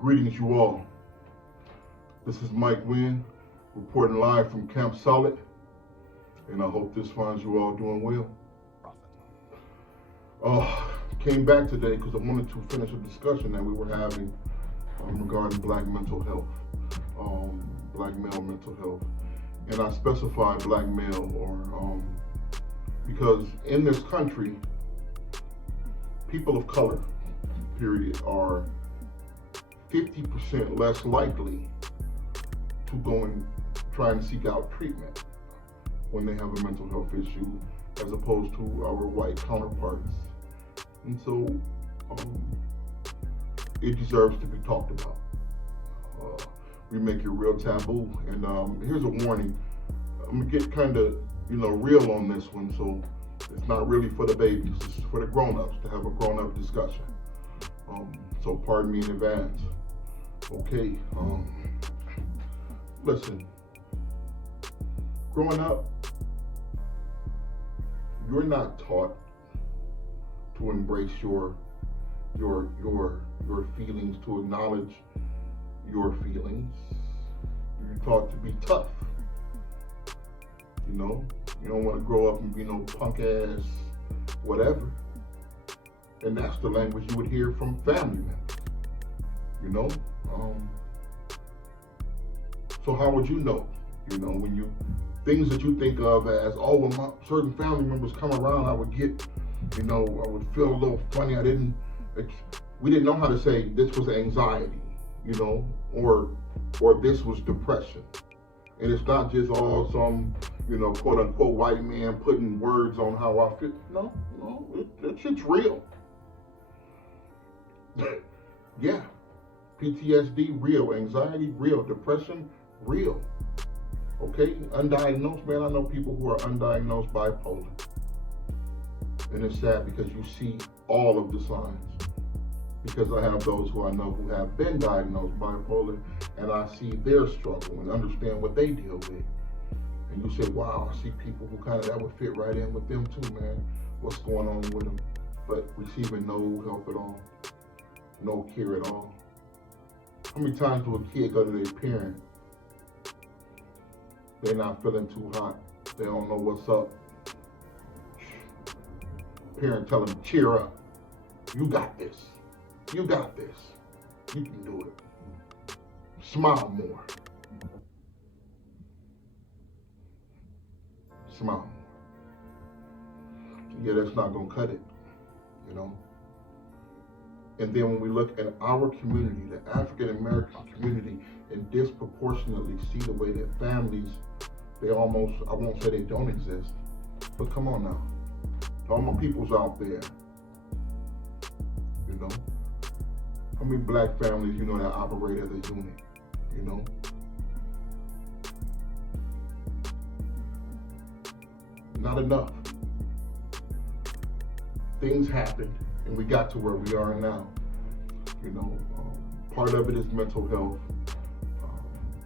Greetings, you all. This is Mike Wynn, reporting live from Camp Solid, and I hope this finds you all doing well. Came back today because I wanted to finish a discussion that we were having regarding black mental health, black male mental health, and I specify black male because in this country, people of color, period, are 50% less likely to go and try and seek out treatment when they have a mental health issue as opposed to our white counterparts. And so it deserves to be talked about. We make it real taboo. And here's a warning. I'm gonna get kind of, real on this one. So it's not really for the babies, it's for the grown-ups to have a grown-up discussion. So pardon me in advance. Okay, listen, growing up, you're not taught to embrace your feelings, to acknowledge your feelings. You're taught to be tough. You don't want to grow up and be no punk ass whatever. And that's the language you would hear from family members. So how would you know? When things that you think of as, when my certain family members come around, I would get, I would feel a little funny. We didn't know how to say this was anxiety, or this was depression. And it's not just all some, quote unquote white man putting words on how I feel. No, that shit's real. Yeah. PTSD, real. Anxiety, real. Depression, real. Okay? Undiagnosed, man, I know people who are undiagnosed bipolar. And it's sad because you see all of the signs. Because I have those who I know who have been diagnosed bipolar, and I see their struggle and understand what they deal with. And you say, wow, I see people who that would fit right in with them too, man. What's going on with them? But receiving no help at all. No care at all. How many times do a kid go to their parent? They're not feeling too hot. They don't know what's up. Parent tell them, cheer up. You got this. You got this. You can do it. Smile more. Smile more. Yeah, that's not gonna cut it, And then when we look at our community, the African American community, and disproportionately see the way that families, they almost, I won't say they don't exist, but come on now. All my peoples out there, how many black families, that operate as a unit, Not enough. Things happened, and we got to where we are now. Part of it is mental health.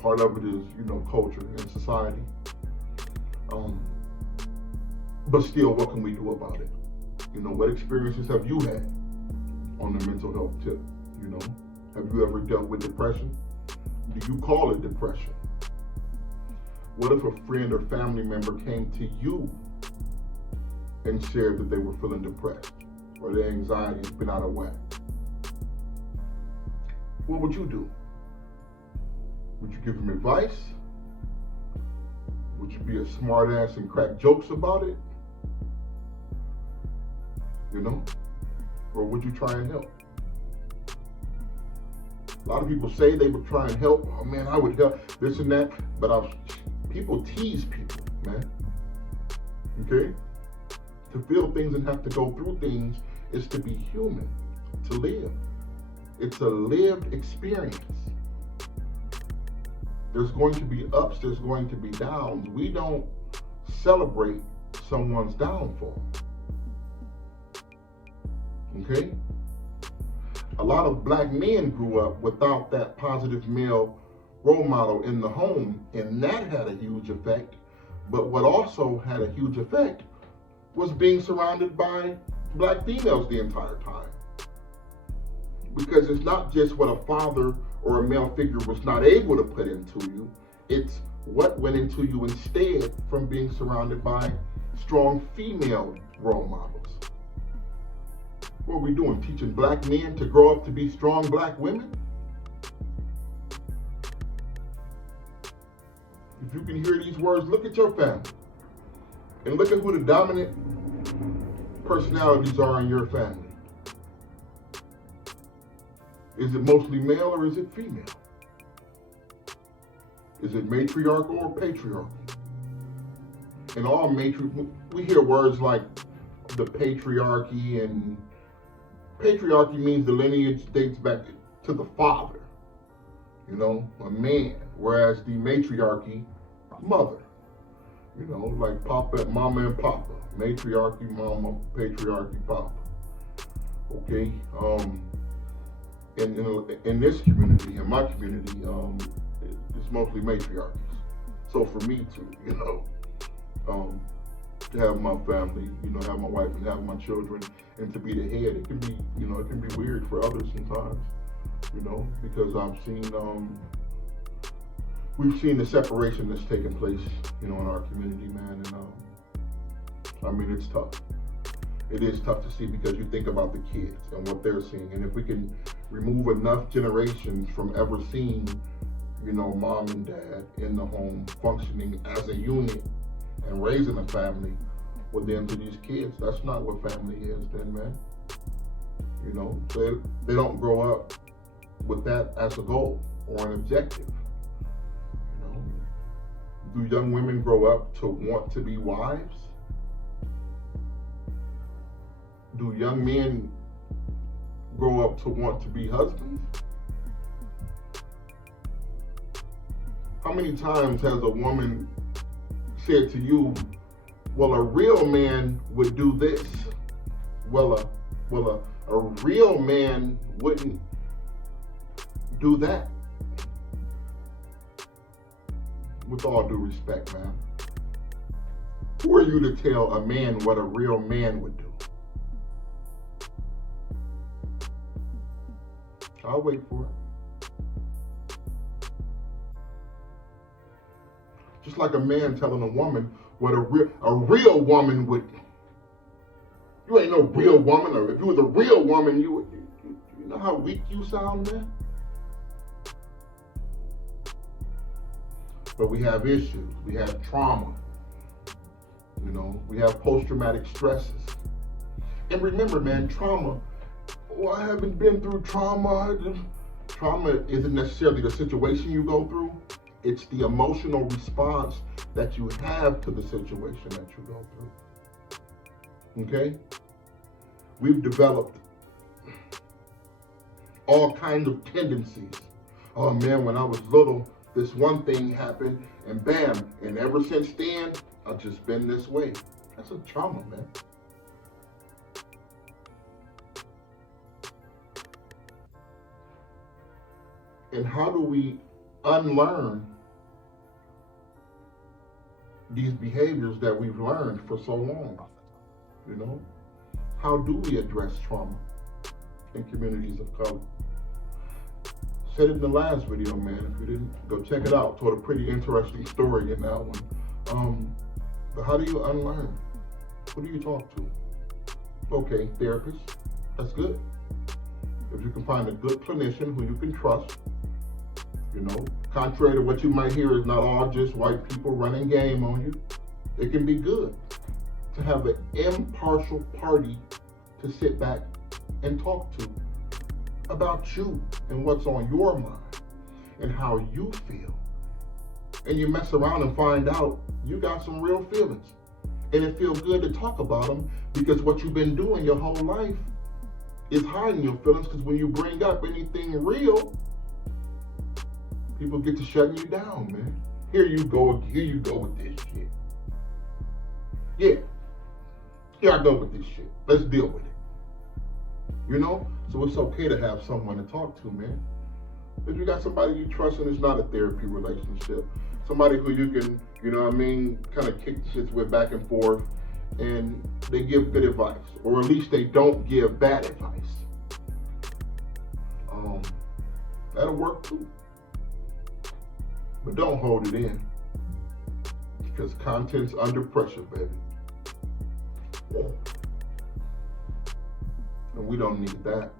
Part of it is, culture and society. But still, what can we do about it? What experiences have you had on the mental health tip? Have you ever dealt with depression? Do you call it depression? What if a friend or family member came to you and shared that they were feeling depressed or their anxiety has been out of whack? What would you do? Would you give them advice? Would you be a smart ass and crack jokes about it? Or would you try and help? A lot of people say they would try and help. Oh man, I would help, this and that. But people tease people, man. Okay? To feel things and have to go through things is to be human, to live. It's a lived experience. There's going to be ups, there's going to be downs. We don't celebrate someone's downfall. Okay? A lot of black men grew up without that positive male role model in the home, and that had a huge effect. But what also had a huge effect was being surrounded by black females the entire time. Because it's not just what a father or a male figure was not able to put into you, it's what went into you instead from being surrounded by strong female role models. What are we doing? Teaching black men to grow up to be strong black women? If you can hear these words, look at your family. And look at who the dominant personalities are in your family. Is it mostly male or is it female? Is it matriarchal or patriarchal? In all we hear words like the patriarchy, and patriarchy means the lineage dates back to the father, a man, whereas the matriarchy, mother, like mama and papa, matriarchy, mama, patriarchy, papa. Okay, in this community, in my community, it's mostly matriarchies. So for me to have my family, have my wife and have my children, and to be the head, it can be, it can be weird for others sometimes, because I've seen, we've seen the separation that's taking place, in our community, man, and it's tough. It is tough to see because you think about the kids and what they're seeing, and if we can remove enough generations from ever seeing, mom and dad in the home functioning as a unit and raising a family, well then to these kids, that's not what family is then, man. So they don't grow up with that as a goal or an objective. Do young women grow up to want to be wives? Do young men grow up to want to be husbands? How many times has a woman said to you, well, a real man would do this? Well, a real man wouldn't do that. With all due respect, man. Who are you to tell a man what a real man would do? I'll wait for it. Just like a man telling a woman what a real woman would do. You ain't no real woman, or if you was a real woman, you know how weak you sound, man? But we have issues, we have trauma, we have post-traumatic stresses. And remember, man, trauma, I haven't been through trauma. Trauma isn't necessarily the situation you go through. It's the emotional response that you have to the situation that you go through. Okay? We've developed all kinds of tendencies. Oh man, when I was little, this one thing happened, and bam, and ever since then, I've just been this way. That's a trauma, man. And how do we unlearn these behaviors that we've learned for so long? How do we address trauma in communities of color? Said it in the last video, man. If you didn't, go check it out. Told a pretty interesting story in that one. But how do you unlearn? Who do you talk to? Okay, therapist. That's good. If you can find a good clinician who you can trust, contrary to what you might hear, is not all just white people running game on you. It can be good to have an impartial party to sit back and talk to about you and what's on your mind and how you feel. And you mess around and find out you got some real feelings. And it feels good to talk about them, because what you've been doing your whole life is hiding your feelings, because when you bring up anything real, people get to shutting you down, man. Here you go with this shit. Yeah. Here I go with this shit. Let's deal with it. So it's okay to have someone to talk to, man. If you got somebody you trust and it's not a therapy relationship, somebody who you can, kind of kick shit with back and forth, and they give good advice, or at least they don't give bad advice. That'll work too. But don't hold it in, because content's under pressure, baby. Yeah. And we don't need that.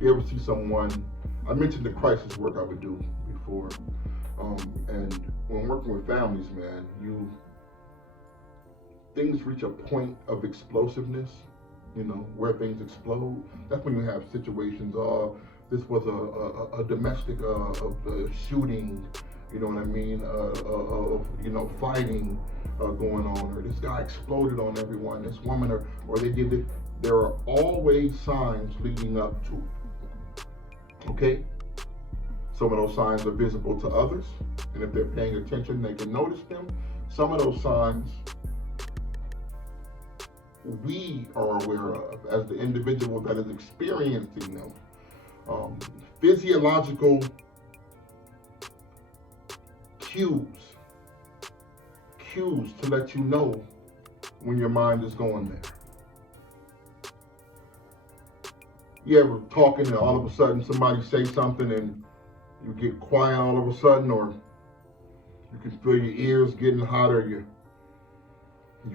You ever see someone, I mentioned the crisis work I would do before, and when working with families, man, things reach a point of explosiveness, where things explode. That's when you have situations, this was a domestic shooting, you know what I mean, fighting going on, or this guy exploded on everyone, this woman, or they did it. There are always signs leading up to it, okay? Some of those signs are visible to others, and if they're paying attention, they can notice them. Some of those signs we are aware of as the individual that is experiencing them. Physiological cues to let you know when your mind is going there. You ever talking and all of a sudden somebody say something and you get quiet all of a sudden, or you can feel your ears getting hotter, you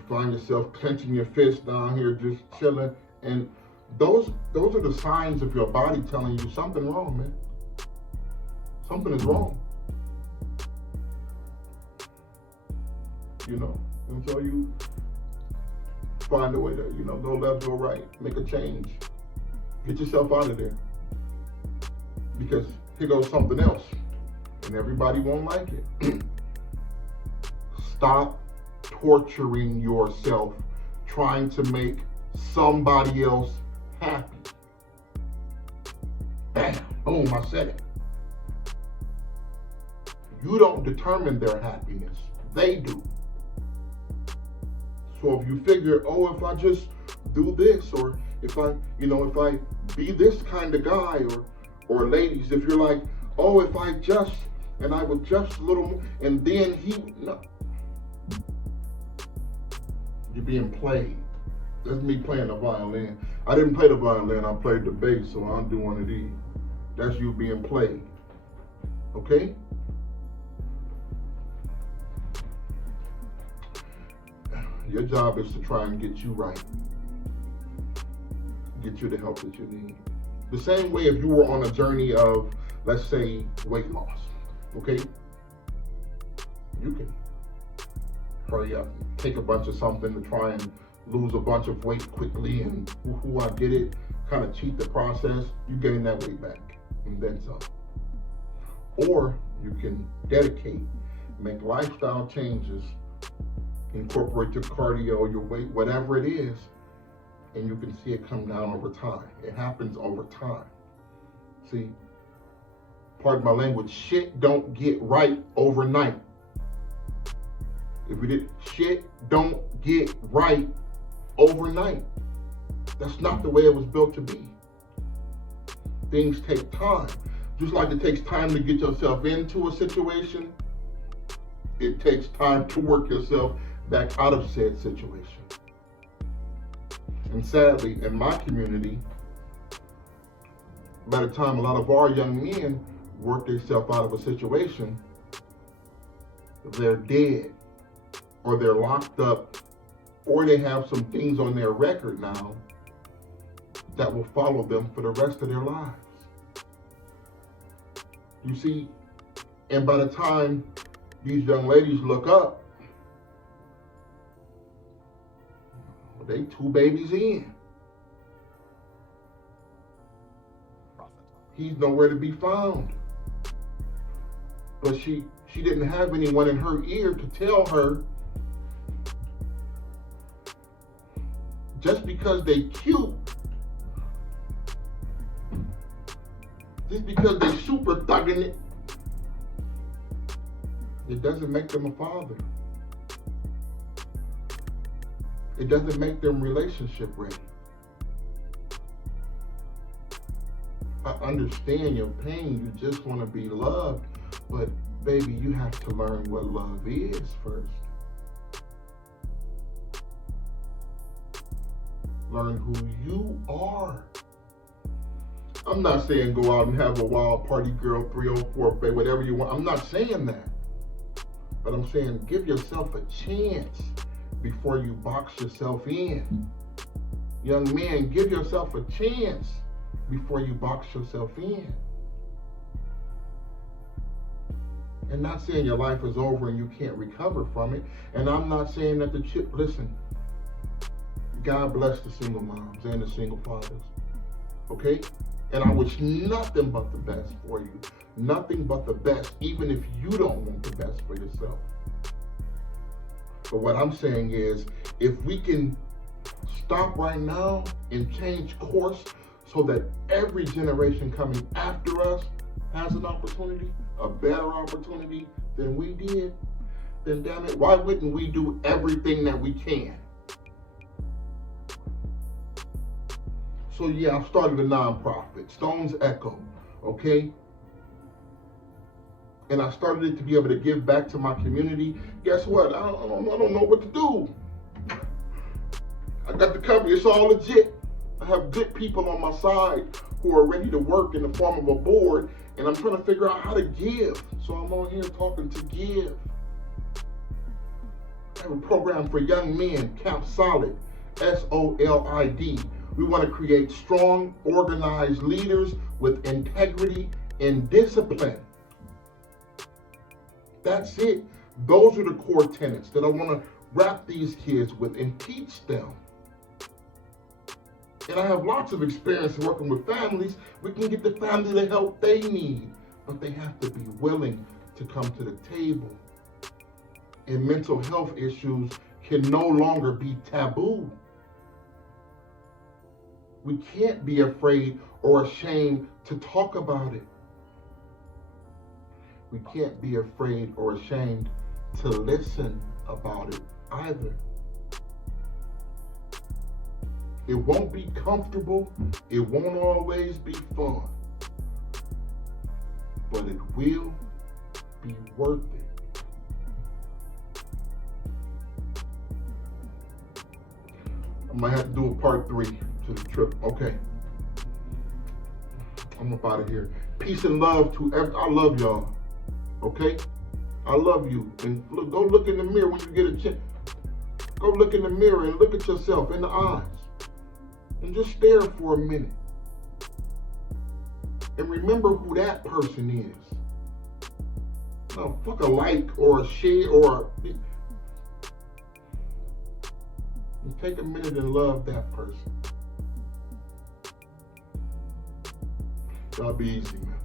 find yourself clenching your fist down here, just chilling, and those are the signs of your body telling you something wrong, man. Something is wrong. And so you find a way to, go left, go right, make a change, get yourself out of there, because here goes something else, and everybody won't like it. Stop torturing yourself trying to make somebody else happy. Bam, boom, I said it. You don't determine their happiness, they do. So if you figure, if I just do this, or if I be this kind of guy, or ladies, if you're like, if I just, and I would just a little more, and then no. You're being played. That's me playing the violin. I didn't play the violin, I played the bass, so I'll do one of these. That's you being played. Okay? Your job is to try and get you right. Get you the help that you need. The same way if you were on a journey of, let's say, weight loss, okay? You can hurry up, take a bunch of something to try and lose a bunch of weight quickly, and I get it, kind of cheat the process. You gain that weight back, and then some. Or you can dedicate, make lifestyle changes, incorporate your cardio, your weight, whatever it is, and you can see it come down over time. It happens over time. See, pardon my language, shit don't get right overnight. If we did, shit don't get right overnight. That's not the way it was built to be. Things take time. Just like it takes time to get yourself into a situation, it takes time to work yourself back out of said situation. And sadly, in my community, by the time a lot of our young men work themselves out of a situation, they're dead, or they're locked up, or they have some things on their record now that will follow them for the rest of their lives. You see, and by the time these young ladies look up, they 2 babies in. He's nowhere to be found. But she didn't have anyone in her ear to tell her, just because they cute, just because they super thugging it, it doesn't make them a father. It doesn't make them relationship ready. I understand your pain. You just want to be loved. But baby, you have to learn what love is first. Learn who you are I'm not saying go out and have a wild party girl, 304, babe, whatever you want. I'm not saying that. But I'm saying give yourself a chance before you box yourself in. Young man, give yourself a chance before you box yourself in. And not saying your life is over and you can't recover from it. And I'm not saying that listen, God bless the single moms and the single fathers. Okay? And I wish nothing but the best for you. Nothing but the best, even if you don't want the best for yourself. But what I'm saying is, if we can stop right now and change course so that every generation coming after us has an opportunity, a better opportunity than we did, then damn it, why wouldn't we do everything that we can? So yeah, I started a nonprofit, Stone's Echo, okay? And I started it to be able to give back to my community. Guess what? I don't know what to do. I got the company, it's all legit. I have good people on my side who are ready to work in the form of a board, and I'm trying to figure out how to give. So I'm on here talking to give. I have a program for young men, Camp Solid, SOLID. We want to create strong, organized leaders with integrity and discipline. That's it. Those are the core tenets that I want to wrap these kids with and teach them. And I have lots of experience working with families. We can get the family the help they need, but they have to be willing to come to the table. And mental health issues can no longer be taboo. We can't be afraid or ashamed to talk about it. We can't be afraid or ashamed to listen about it either. It won't be comfortable. It won't always be fun. But it will be worth it. I might have to do a part 3 to the trip. Okay. I'm up out of here. Peace and love to I love y'all. Okay? I love you. And look, go look in the mirror when you get a chance. Go look in the mirror and look at yourself in the eyes. And just stare for a minute. And remember who that person is. No, fuck a like or a share or a... And take a minute and love that person. Y'all be easy, man.